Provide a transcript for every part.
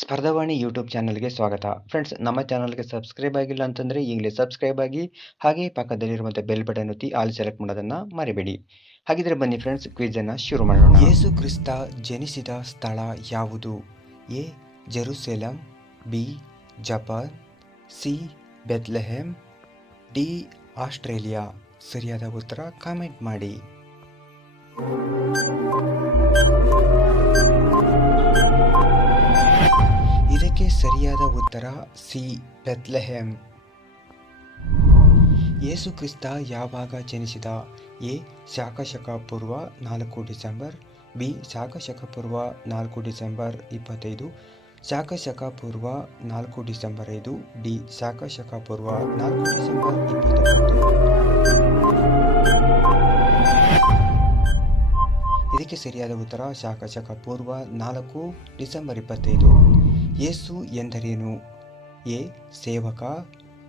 ಸ್ಪರ್ಧಾವಾಣಿ YouTube ಚಾನಲ್ಗೆ ಸ್ವಾಗತ. Friends, ನಮ್ಮ ಚಾನಲ್ಗೆ ಸಬ್ಸ್ಕ್ರೈಬ್ ಆಗಿಲ್ಲ ಅಂತಂದರೆ ಈಗಲೇ ಸಬ್ಸ್ಕ್ರೈಬ್ ಆಗಿ, ಹಾಗೆ ಪಕ್ಕದಲ್ಲಿರುವಂಥ ಬೆಲ್ ಬಟನ್ ಒತ್ತಿ ಆಲ್ ಸೆಲೆಕ್ಟ್ ಮಾಡೋದನ್ನು ಮರಿಬೇಡಿ. ಹಾಗಿದ್ರೆ ಬನ್ನಿ ಫ್ರೆಂಡ್ಸ್, ಕ್ವಿಜನ್ನು ಶುರು ಮಾಡೋಣ. ಯೇಸು ಕ್ರಿಸ್ತ ಜನಿಸಿದ ಸ್ಥಳ ಯಾವುದು? A Jerusalem, B Japan, C Bethlehem, D Australia. ಸರಿಯಾದ ಉತ್ತರ ಕಾಮೆಂಟ್ ಮಾಡಿ. ಇದಕ್ಕೆ ಸರಿಯಾದ ಉತ್ತರ ಸಿ ಬೆತ್ಲೆಹೆಮ್. ಯೇಸು ಕ್ರಿಸ್ತ ಯಾವಾಗ ಜನಿಸಿದ? ಎ ಶಾಕ ಪೂರ್ವ 4 ಡಿಸೆಂಬರ್, ಬಿ ಶಾಕ ಪೂರ್ವ 4 ಡಿಸೆಂಬರ್ 25, ಶಾಕ ಪೂರ್ವ 4 ಡಿಸೆಂಬರ್ 5, ಡಿ ಶಾಕ ಪೂರ್ವ 4 ಡಿಸೆಂಬರ್ 29. ಇದಕ್ಕೆ ಸರಿಯಾದ ಉತ್ತರ ಶಾಕ ಪೂರ್ವ 4 ಡಿಸೆಂಬರ್ 25. ಯೇಸು ಎಂದರೇನು? ಎ ಸೇವಕ,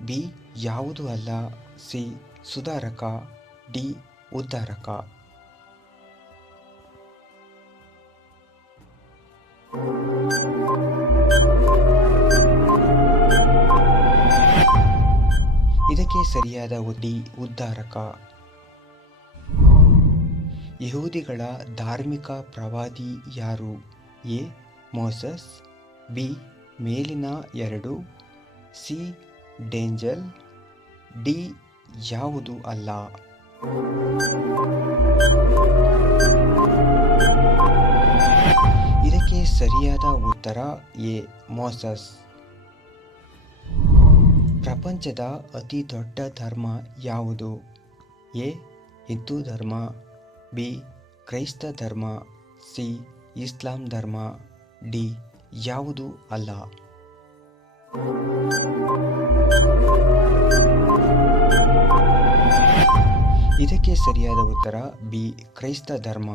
ಬಿ ಯಾವುದೂ ಅಲ್ಲ, ಸಿ ಸುಧಾರಕ, ಡಿ ಉದ್ಧಾರಕ. ಇದಕ್ಕೆ ಸರಿಯಾದ ಡಿ ಉದ್ಧಾರಕ. ಯಹೂದಿಗಳ ಧಾರ್ಮಿಕ ಪ್ರವಾದಿ ಯಾರು? ಎ ಮೋಸಸ್, ಬಿ ಮೇಲಿನ 2, ಸಿ ಡೇಂಜಲ್, ಡಿ ಯಾವುದೂ ಅಲ್ಲ. ಇದಕ್ಕೆ ಸರಿಯಾದ ಉತ್ತರ ಎ ಮೋಸಸ್. ಪ್ರಪಂಚದ ಅತಿ ದೊಡ್ಡ ಧರ್ಮ ಯಾವುದು? ಎ ಹಿಂದೂ ಧರ್ಮ, ಬಿ ಕ್ರೈಸ್ತ ಧರ್ಮ, ಸಿ ಇಸ್ಲಾಂ ಧರ್ಮ, ಡಿ ಯಾವುದೂ ಅಲ್ಲ. ಇದಕ್ಕೆ ಸರಿಯಾದ ಉತ್ತರ ಬಿ ಕ್ರೈಸ್ತ ಧರ್ಮ.